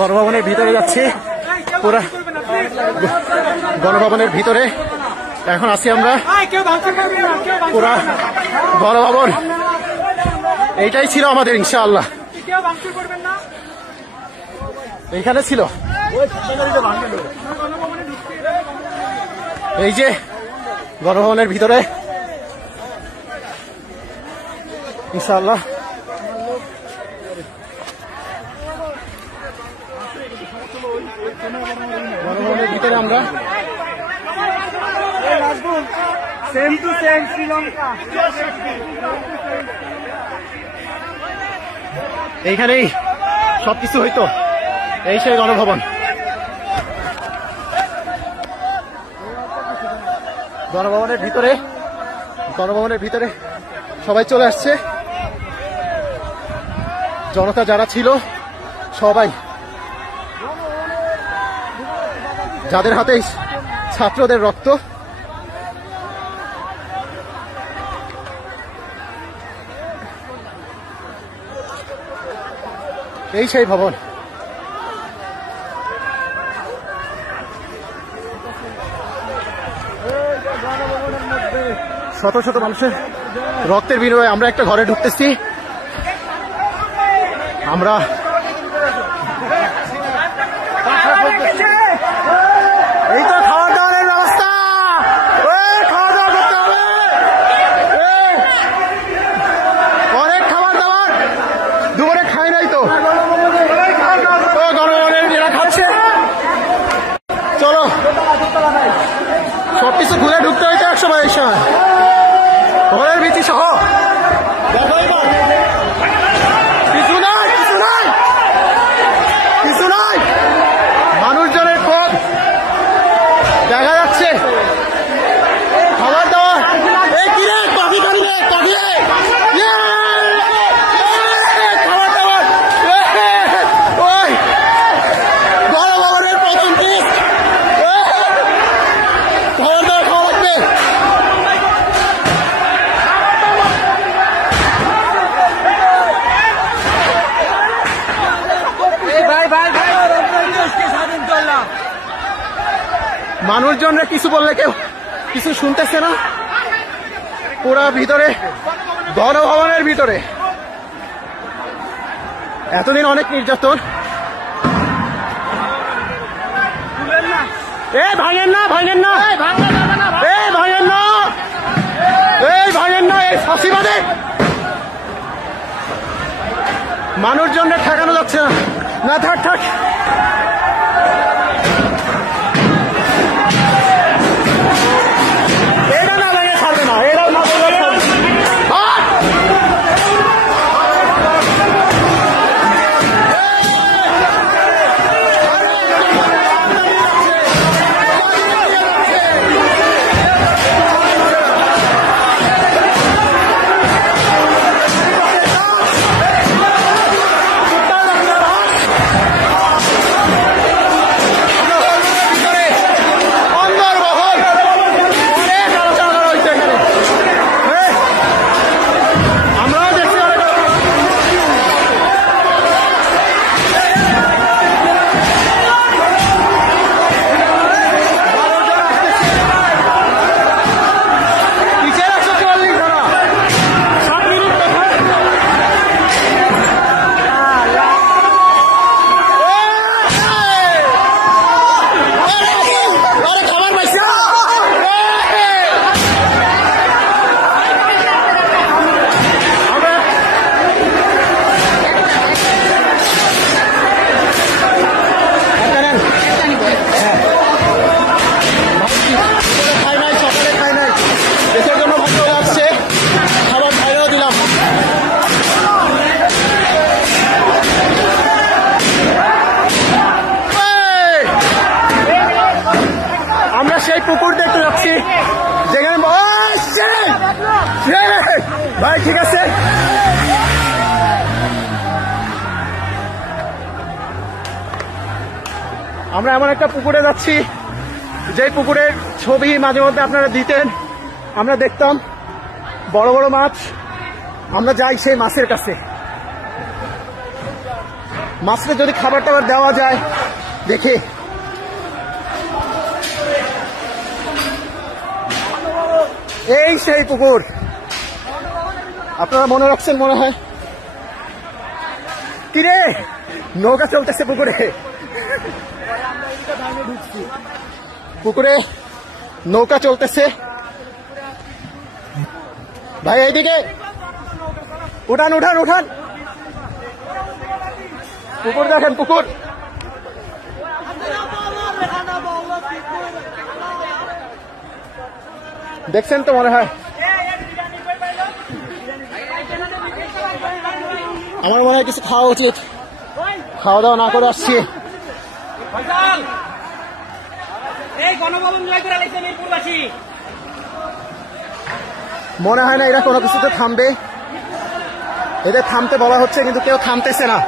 গণভবনের ভিতরে যাচ্ছি, পুরা গণভবনের ভিতরে এখন আছি আমরা। পুরা গণভবন এইটাই ছিল আমাদের, ইনশাআল্লাহ এইখানে ছিল। এই যে গণভবনের ভিতরে ইনশাআল্লাহ গণভবনের ভিতরে আমরা এইখানেই সবকিছু হইতো। এই সেই গণভবন। গণভবনের ভিতরে সবাই চলে আসছে। জনতা যারা ছিল সবাই, যাদের হাতে ছাত্রদের রক্ত, এই সেই ভবন। শত শত মানুষের রক্তের বিনিময়ে আমরা একটা ঘরে ঢুকতেছি। আমরা এই তো খাওয়া দাওয়ার ব্যবস্থা, খাওয়া দাওয়া করতে হবে, অনেক খাবার দাবার দুপুরে খাই নাই তো, গণভবনের এরা খাচ্ছে। চলো সবকিছু ঘুরে ঢুকতে হইতো এক সময়, এই সময় ঘরের ভীতি সহ কিছু নাই, মানুষজনের ক্ষোভ দেখা যাচ্ছে। খাবার দাবার খাবার দাবার গণভবনের প্রথম দিক খাবার দাবার খাওয়া লাগবে। মানুষজনরা কিছু বললে কেউ কিছু শুনতেছে না। পুরা ভিতরে গণভবনের ভিতরে এতদিন অনেক নির্যাতন। ভাঙেন না এই ফাঁসিবাদে মানুষজনরা ঠেকানো যাচ্ছে না। থাক সেই পুকুর দেখতে যাচ্ছি যেখানে ভাই ঠিক আছে আমরা এমন একটা পুকুরে যাচ্ছি যে পুকুরের ছবি মাঝে মধ্যে আপনারা দিতেন, আমরা দেখতাম বড় বড় মাছ। আমরা যাই সেই মাছের কাছে। মাছটা যদি খাবার টাবার দেওয়া যায় দেখি। এই সেই পুকুর, আপনারা মনে রাখছেন মনে হয়। কিরে নৌকা চলতেছে পুকুরে, পুকুরে নৌকা চলতেছে। ভাই এইদিকে উঠান উঠান উঠান, পুকুর দেখেন পুকুর। দেখছেন তো মনে হয়। আমার মনে হয় কিছু খাওয়া উচিত, খাওয়া দাওয়া না করে আসছি। মনে হয় না এরা কোনো কিছুতে থামবে, এদের থামতে বলা হচ্ছে কিন্তু কেউ থামতেছে না।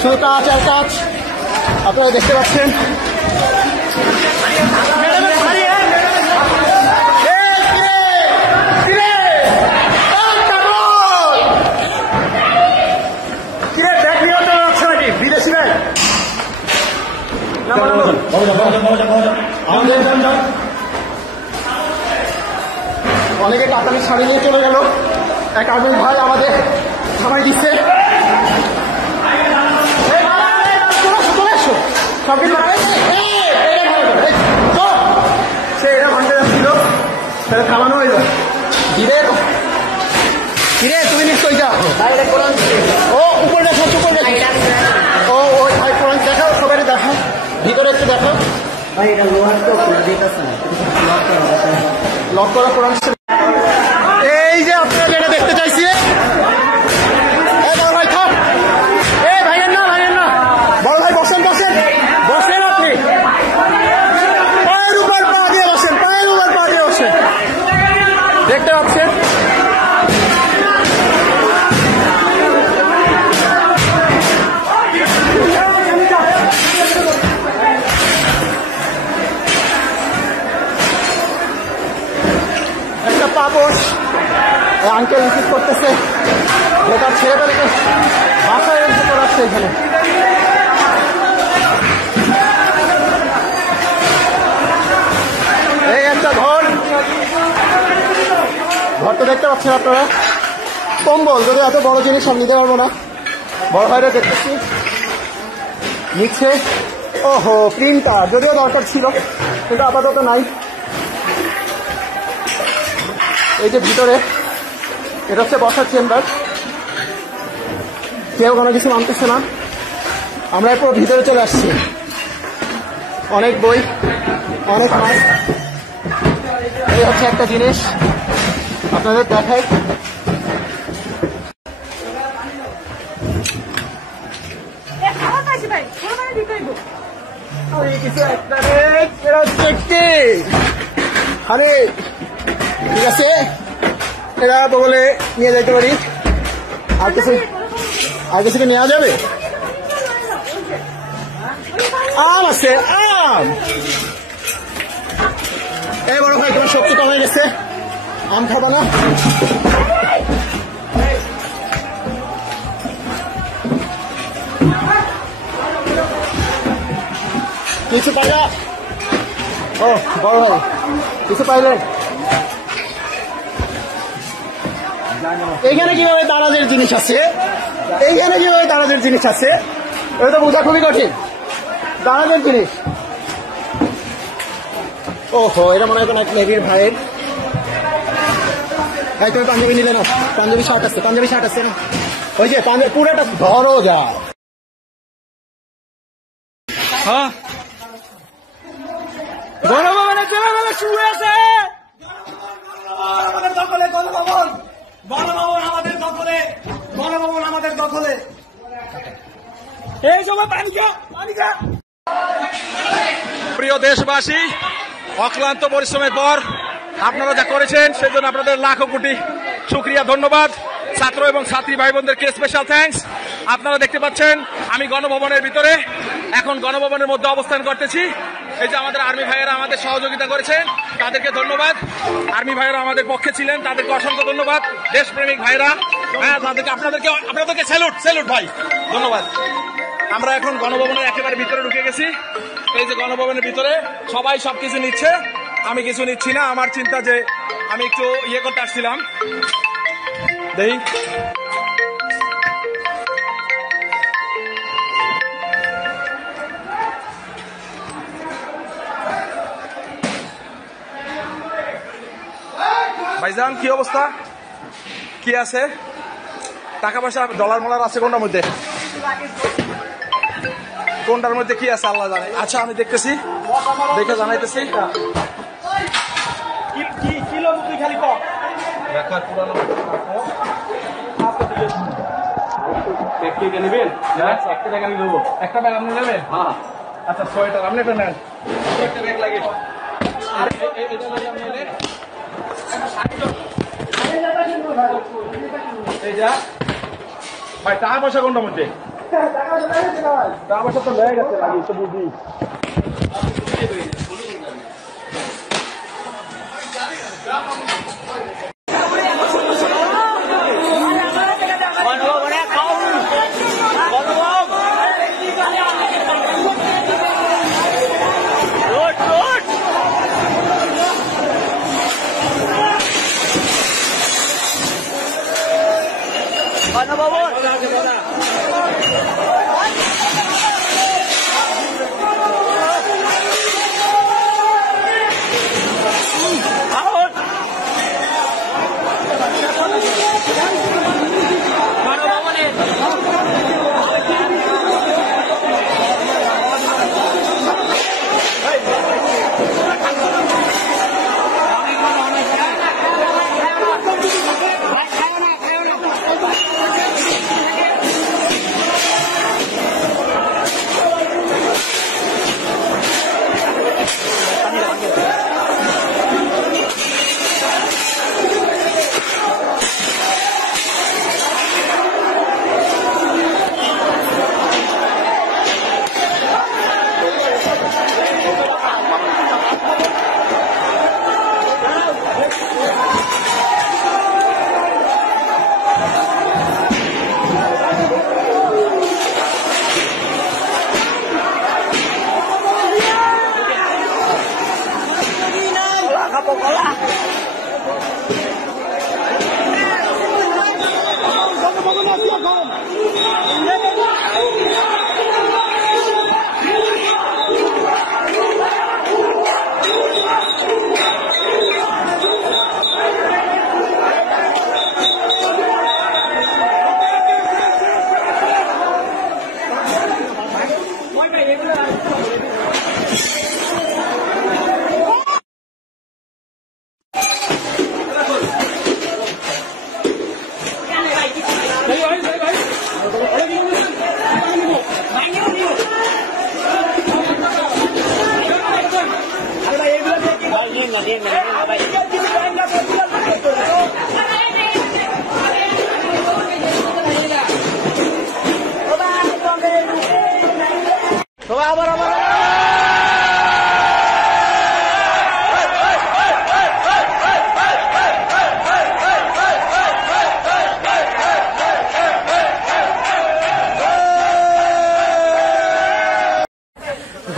শুধু কাজ আর কাজ, আপনারা দেখতে পাচ্ছেন। বিদেশি ভাই অনেকে কাতারি শাড়ি নিয়ে চলে গেল, এক আর্মির ভাই আমাদের থামাই দিচ্ছে। সে এরা ভাঙতে যাচ্ছিল, তাহলে থামানো হইল। কিরে তুমি নিশ্চয়ই যাও, ও উপরে দেখো, উপরে দেখো। ও ওই ভাই কোরআন দেখাও, সবাই দেখাও, ভিতরে একটু দেখো। ভাই এটা লোহার তো লক করা কোরআন। এই যে আপনারা যেটা দেখতে চাইছি, বড় ভাই থাক, ভাইয়ের না ভাইয়ের না, বড় ভাই বসেন বসেন বসেন, আপনি পায়ের উপর পা দিয়ে বসেন, পায়ের উপর পা দিয়ে বসেন। দেখতে পাচ্ছেন একটা পাপস আঙ্কেল রিসিভ করতেছে, তার ছেলেটাকে বাসায় এসে করাচ্ছে এখানে। এই একটা ঘর, ঘরটা দেখতে পাচ্ছেন আপনারা, কম্বল। যদি এত বড় জিনিস আমি নিতে পারবো না, বড় ভাইরা দেখতেছি নিচ্ছে। ওহো প্রিন্টার, যদিও দরকার ছিল কিন্তু আপাতত নাই। এই যে ভিতরে এটা হচ্ছে বসার চেম্বার, কেউ কোনো কিছু মানতেছে না। আমরা এরপর ভিতরে চলে আসছি, অনেক বই, অনেক মাছ। এই হচ্ছে একটা জিনিস আপনাদের দেখাই। আরে ঠিক আছে, এরা বলে নিয়ে যেতে পারি। আর কিছু নেওয়া যাবে? আম আছে, আম। এই বড় ভাই তোমার শক্তি কমে গেছে, আম খাবো না? কিছু পাইলা? ও বড় ভাই কিছু পাইলেন? এইখানে কিভাবে দারাজের জিনিস আছে, এইখানে কিভাবে দারাজের জিনিস আছে, এটা তো বোঝা খুবই কঠিন। দারাজের জিনিস, ওহো এটা মনে হয় কোনো এক নেভির ভাইয়ের। ভাই তুমি পাঞ্জাবি নিলে না? পাঞ্জাবি শার্ট আছে, পাঞ্জাবি শার্ট আছে না? ওই যে পাঞ্জাবি পুরোটা ধরো যা। হ্যাঁ গণভবনের ছেলেবেলা শুয়ে আছে, আমাদের দখলে গণভবন, গণভবন আমাদের দখলে, গণভবন আমাদের দখলে। এই সময় পানিকা। প্রিয় দেশবাসী, অক্লান্ত পরিশ্রমের পর আপনারা যা করেছেন সেজন্য আপনাদের লাখো কোটি শুকরিয়া, ধন্যবাদ। ছাত্র এবং ছাত্রী ভাই বোনদেরকে স্পেশাল থ্যাঙ্কস। আপনারা দেখতে পাচ্ছেন আমি গণভবনের ভিতরে, এখন গণভবনের মধ্যে অবস্থান করতেছি। এই যে আমাদের আর্মি ভাইয়েরা আমাদের সহযোগিতা করেছেন, তাদেরকে ধন্যবাদ। আর্মি ভাইয়েরা আমাদের পক্ষে ছিলেন, তাদেরকে অসংখ্য ধন্যবাদ। দেশপ্রেমিক ভাইরা, হ্যাঁ, তাদেরকে আপনাদেরকে স্যালুট ভাই, ধন্যবাদ। আমরা এখন গণভবনের একেবারে ভিতরে ঢুকে গেছি। এই যে গণভবনের ভিতরে সবাই সবকিছু নিচ্ছে, আমি কিছু নিচ্ছি না। আমার চিন্তা যে আমি একটু ইয়ে করতে আসছিলাম, দেখি ভাইজান কি অবস্থা, কি আছে, টাকা পয়সা ডলার মলার আছে কোনটার মধ্যে, কোনটার মধ্যে কি আছে আল্লাহ জানে। আচ্ছা আমি দেখতেছি, দেখে জানাইতেছি। একটা ব্যাগ আপনি নেবেন? আচ্ছা 6 টাকা আপনি একটা নেন, একটা ব্যাগ লাগে। ভাই টাকা পয়সা কোনটার মধ্যে? টাকা পয়সা তো লেগে গেছে, লাগে তো বুঝি।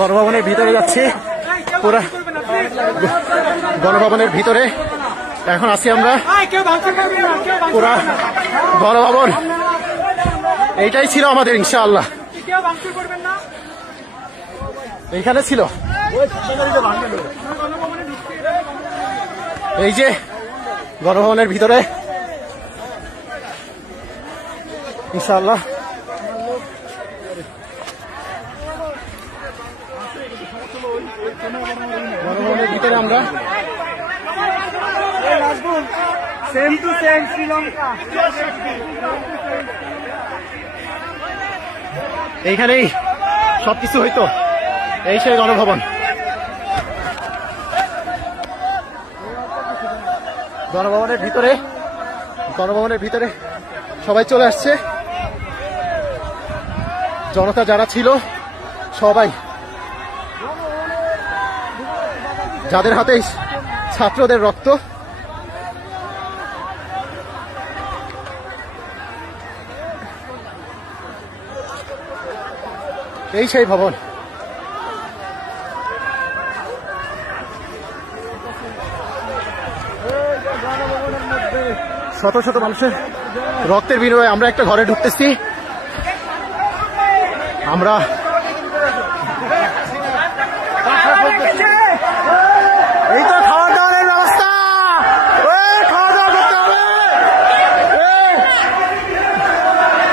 গণভবনের ভিতরে যাচ্ছি, পুরা গণভবনের ভিতরে এখন আছি আমরা। পুরা গণভবন এইটাই ছিল আমাদের, ইনশাআল্লাহ এইখানে ছিল। এই যে গণভবনের ভিতরে ইনশাআল্লাহ গণভবনের ভিতরে আমরা সেম টু সেম শ্রীলঙ্কা, এইখানেই সবকিছু হইতো। এই সেই গণভবন, গণভবনের ভিতরে সবাই চলে আসছে। জনতা যারা ছিল সবাই যাদের হাতে ছাত্রদের রক্ত, এই সেই ভবন। শত শত মানুষের রক্তের বিনিময়ে আমরা একটা ঘরে ঢুকতেছি। আমরা এই তো খাওয়া দাওয়ার ব্যবস্থা, খাওয়া দাওয়া করতে হবে,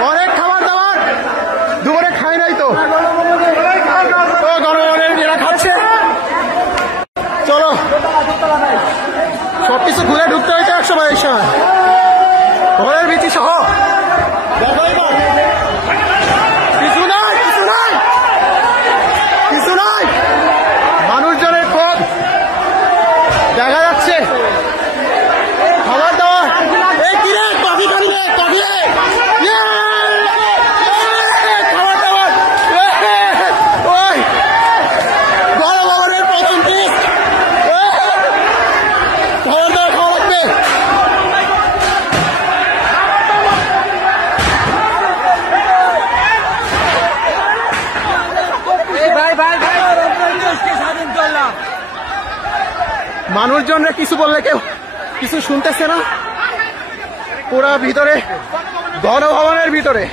অনেক খাবার দাবার দুপুরে খাই নাই তো, গণভবনের এরা খাচ্ছে। চলো সবকিছু ঘুরে ঢুকতে হইতো এক সময়, এই সময় ঘরের ভীতি সহ কিছু নাই, কিছু নাই, কিছু নাই। মানুষজনের ক্ষোভ দেখা যাচ্ছে। খাবার দাবার খাবার দাবার ওই গণভবনের প্রথম পিস খাবার দাবার খাওয়া লাগবে। মানুষজনরা কিছু বললে কেউ কিছু শুনতেছে না। পুরা ভিতরে গণভবনের ভিতরে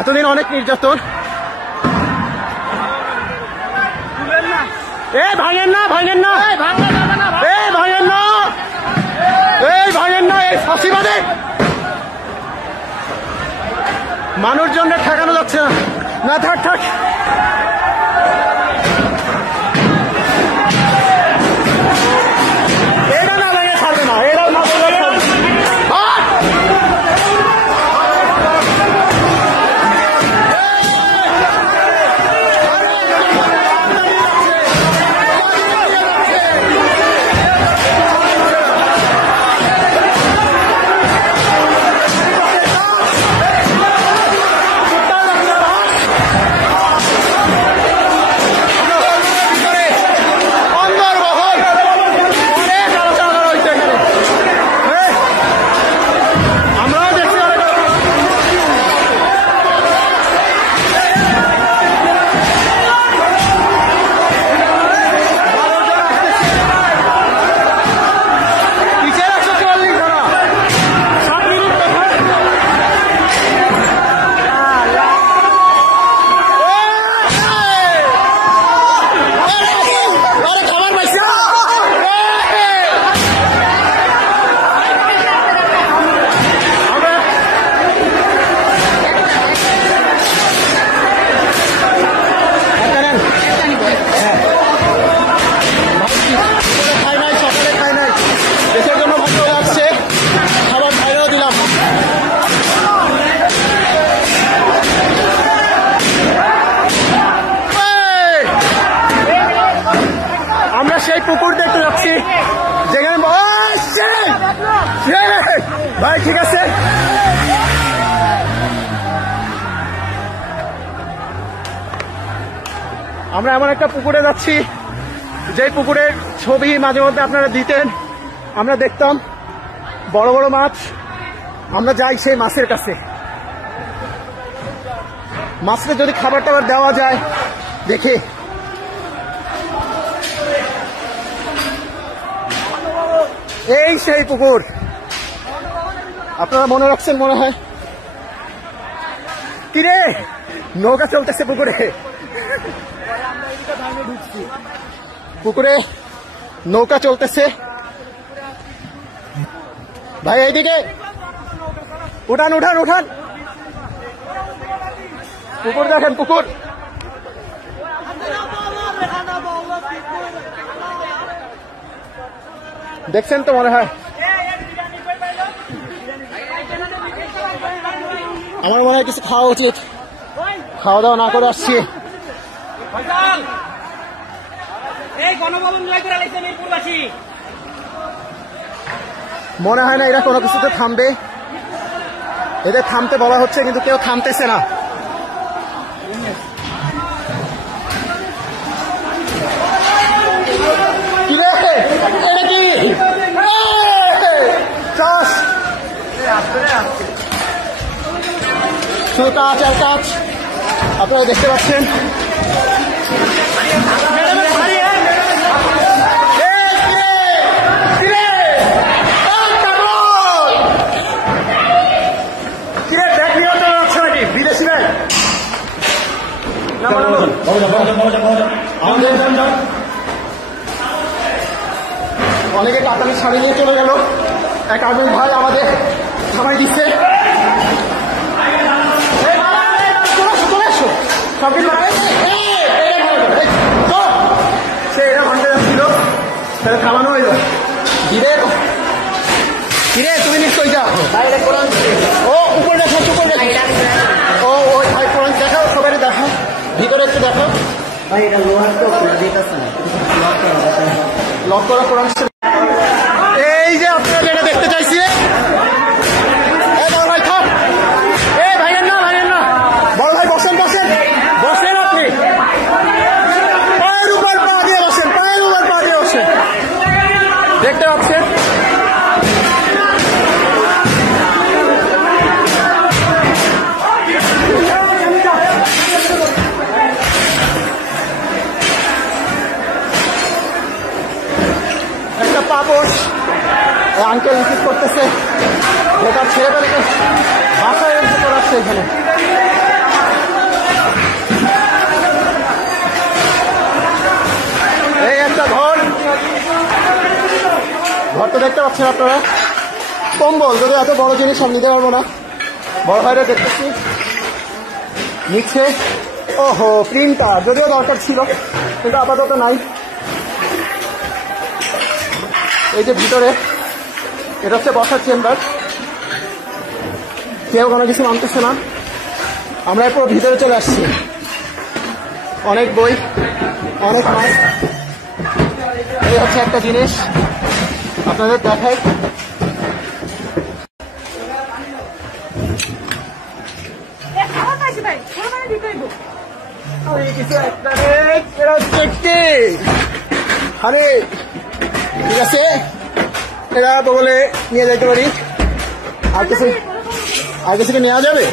এতদিন অনেক নির্যাতন। ভাঙেন না, ভাঙেন না, ভাঙেন না, ভাঙেন না, এই ফাঁসিবাদে মানুষজনরা ঠেকানো যাচ্ছে না। না থাক থাক, এটা না ভেঙে ছাড়বে না, এরাও না ভেঙে ছাড়বে। সেই পুকুর দেখতে যাচ্ছি যেখানে ভাই ঠিক আছে। আমরা এমন একটা পুকুরে যাচ্ছি যে পুকুরের ছবি মাঝে মধ্যে আপনারা দিতেন, আমরা দেখতাম বড় বড় মাছ। আমরা যাই সেই মাছের কাছে, মাছকে যদি খাবার টাবার দেওয়া যায় দেখে। এই সেই পুকুর, আপনারা মনে রাখছেন মনে হয়। কিরে নৌকা চলতেছে পুকুরে, পুকুরে নৌকা চলতেছে। ভাই এইদিকে উঠান উঠান উঠান, পুকুর দেখেন, পুকুর দেখছেন তো মনে হয়। আমার মনে হয় কিছু খাওয়া উচিত, খাওয়া দাওয়া না করে আসছি। মনে হয় না এরা কোনো কিছুতে থামবে, এদের থামতে বলা হচ্ছে কিন্তু কেউ থামতেছে না। শুধু কাজ আর কাজ আপনারা দেখতে পাচ্ছেন। বিদেশি ব্যাগ অনেকে কাতারি শাড়ি নিয়ে চলে গেল। এক আর্মি ভাই আমাদের থামাই দিচ্ছে। সে এটা ভাঙতে যাচ্ছিল, তাহলে থামানো হইল। কিরে তুমি নিশ্চয়ই যা ও উপরে দেখা উপরে দেখা। ও ওই ভাই কোরআন দেখাও, সবাই দেখাও, ভিতরে একটু দেখাও। ভাই এটা লোহার তো লক করা কোরআন। এই যে আপনারা যেটা দেখতে চাইছি, বড় ভাই থাক, ভাইয়ের না বড় ভাই বসেন বসেন বসেন, আপনি পায়ের উপর পা দিয়ে বসেন, পায়ের উপর পা দিয়ে বসেন। দেখতে পাচ্ছেন একটা পাপোশ আঙ্কেল রিসিভ করতেছে, বেকার ছেলেবেলাকে বাসায় এসে করাচ্ছে এখানে। এই একটা ঘর তো দেখতে পাচ্ছেন আপনারা। কম্বল, যদি এত বড় জিনিস আমি নিতে পারবো না, বড় ভাইরা দেখতেছি নিচ্ছে। ওহো প্রিন্টার, যদিও দরকার ছিল কিন্তু আপাতত নাই। এই যে ভিতরে এটা হচ্ছে বসার চেম্বার, কেউ কোনো কিছু মানতেছে না। আমরা পুরো ভিতরে চলে আসছি। অনেক বই, অনেক মাছ। এই হচ্ছে একটা জিনিস আপনাদের দেখাই। আরে ঠিক আছে, এরা বগলে নিয়ে যাইতে পারি। আর কিছু কি নেওয়া যাবে?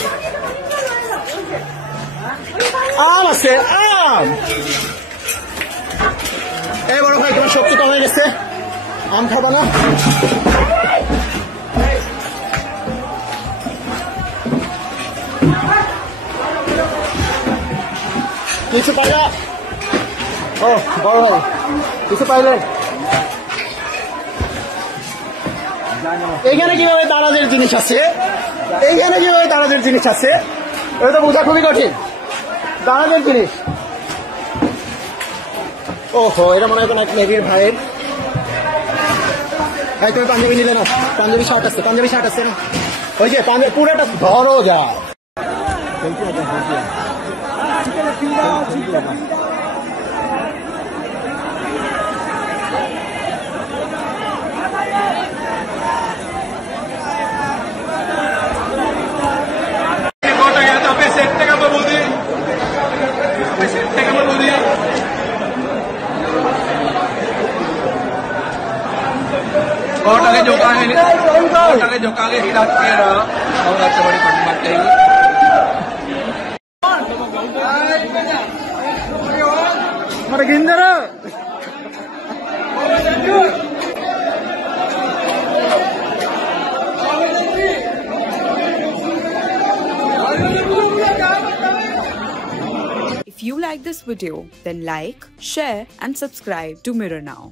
আম আছে, আম। এই বড় ভাই তোমার শক্তি কমে গেছে, আম খাবো না? কিছু পাইলা? ও বড় ভাই কিছু পাইলেন? এইখানে কিভাবে দারাজের জিনিস আছে? এইখানে কিভাবে দারাজের জিনিস আছে? এটা তো বোঝা খুবই কঠিন। দারাজের জিনিস, ওহো এটা মনে হয় কোনো এক নেভির ভাইয়ের। ভাই তুমি পাঞ্জাবি নিলে না? পাঞ্জাবি শার্ট আছে না? ওই যে পাঞ্জাবি পুরোটা ধরো যায়। जो काले हीरा तेरा और अच्छा बड़ी पटमट चाहिए। हमारे गिंदर If you like this video, then like, share and subscribe to Mirror Now.